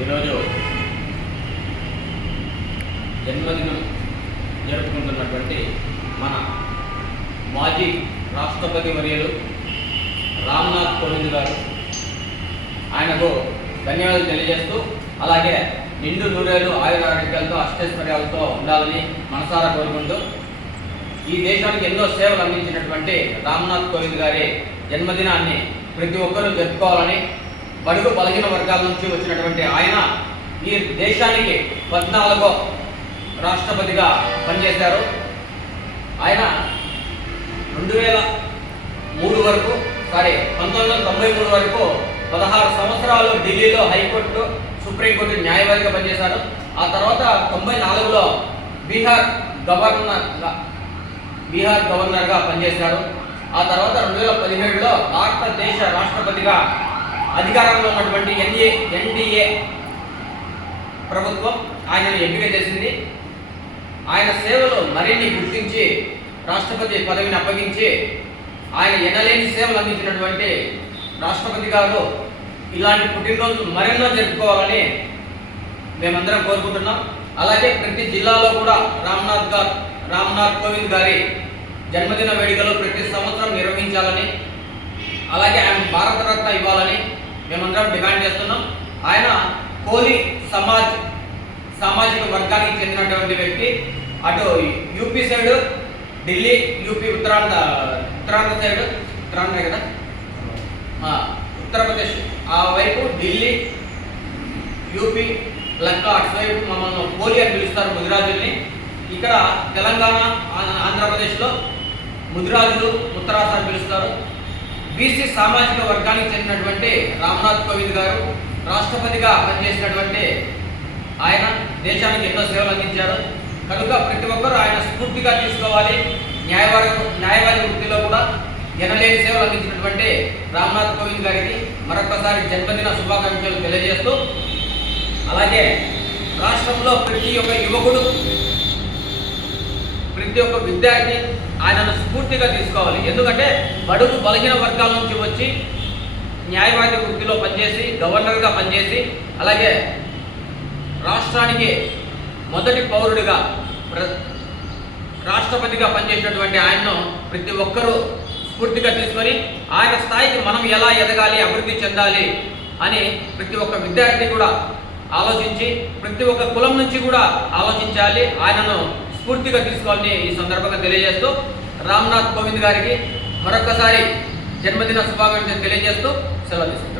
ఈరోజు జన్మదినం జరుపుకుంటున్నటువంటి మన మాజీ రాష్ట్రపతి వర్యులు రామ్నాథ్ కోవింద్ గారు. ఆయనకు ధన్యవాదాలు తెలియజేస్తూ అలాగే నిండు నూరేలు ఆయుర ఆరోగ్యాలతో అష్టైశ్వర్యాలతో ఉండాలని మనసారా కోరుకుంటూ ఈ దేశానికి ఎన్నో సేవలు అందించినటువంటి రామ్నాథ్ కోవింద్ గారి జన్మదినాన్ని ప్రతి ఒక్కరూ జరుపుకోవాలని బడుగు బలహీన వర్గాల నుంచి వచ్చినటువంటి ఆయన ఈ దేశానికి పద్నాలుగో రాష్ట్రపతిగా పనిచేశారు. ఆయన రెండు వేల మూడు వరకు సారీ పంతొమ్మిది వందల తొంభై మూడు వరకు పదహారు సంవత్సరాలు ఢిల్లీలో హైకోర్టు సుప్రీంకోర్టు న్యాయవాదిగా పనిచేశారు. ఆ తర్వాత తొంభై నాలుగులో బీహార్ గవర్నర్గా బీహార్ గవర్నర్గా పనిచేశారు. ఆ తర్వాత రెండు వేల పదిహేడులో భారతదేశ రాష్ట్రపతిగా అధికారంలో ఉన్నటువంటి ఎన్ఏ ఎన్డీఏ ప్రభుత్వం ఆయనను ఎంపిక చేసింది. ఆయన సేవలు మరిన్ని గుర్తించి రాష్ట్రపతి పదవిని అప్పగించి ఆయన ఎనలేని సేవలు అందించినటువంటి రాష్ట్రపతి గారు ఇలాంటి పుట్టినరోజు మరెన్నో జరుపుకోవాలని మేమందరం కోరుకుంటున్నాం. అలాగే ప్రతి జిల్లాలో కూడా రామ్నాథ్ గారు రామ్నాథ్ కోవింద్ గారి జన్మదిన వేడుకలు ప్రతి సంవత్సరం నిర్వహించాలని అలాగే ఆయన భారతరత్న ఇవ్వాలని మేమందరం డిమాండ్ చేస్తున్నాం. ఆయన కోలి సమాజ్ సామాజిక వర్గానికి చెందినటువంటి వ్యక్తి. అటు UP side Delhi UP Uttarandhra Uttarandhra side Uttarandhra కదా? ఉత్తరప్రదేశ్. ఆ వైపు ఢిల్లీ యూపీ లక్క అటు వైపు మమ్మల్ని కోలి అని పిలుస్తారు ముదిరాజుల్ని. ఇక్కడ తెలంగాణ ఆంధ్రప్రదేశ్లో ముదిరాజులు ఉత్తరాస అని పిలుస్తారు. బీసీ సామాజిక వర్గానికి చెందినటువంటి రామ్నాథ్ కోవింద్ గారు రాష్ట్రపతిగా పనిచేసినటువంటి ఆయన దేశానికి ఎన్నో సేవలు అందించారు. కనుక ప్రతి ఒక్కరూ ఆయన స్ఫూర్తిగా తీసుకోవాలి. న్యాయవాద న్యాయవాది వృత్తిలో కూడా ఎనలేని సేవలు అందించినటువంటి రామ్నాథ్ కోవింద్ గారికి మరొకసారి జన్మదిన శుభాకాంక్షలు తెలియజేస్తూ అలాగే రాష్ట్రంలో ప్రతి ఒక్క యువకుడు ప్రతి ఒక్క విద్యార్థి ఆయనను స్ఫూర్తిగా తీసుకోవాలి. ఎందుకంటే బడుగు బలహీన వర్గాల నుంచి వచ్చి న్యాయవాది వృత్తిలో పనిచేసి గవర్నర్గా పనిచేసి అలాగే రాష్ట్రానికి మొదటి పౌరుడిగా ప్ర- రాష్ట్రపతిగా పనిచేసినటువంటి ఆయన్ను ప్రతి ఒక్కరూ స్ఫూర్తిగా తీసుకొని ఆయన స్థాయికి మనం ఎలా ఎదగాలి అభివృద్ధి చెందాలి అని ప్రతి ఒక్క విద్యార్థి కూడా ఆలోచించి ప్రతి ఒక్క కులం నుంచి కూడా ఆలోచించాలి. ఆయనను స్ఫూర్తిగా తీసుకోవాలని ఈ సందర్భంగా తెలియజేస్తూ రామ్నాథ్ కోవింద్ గారికి మరొకసారి జన్మదిన శుభాకాంక్షలు తెలియజేస్తూ సెలవు తీసుకుంటాం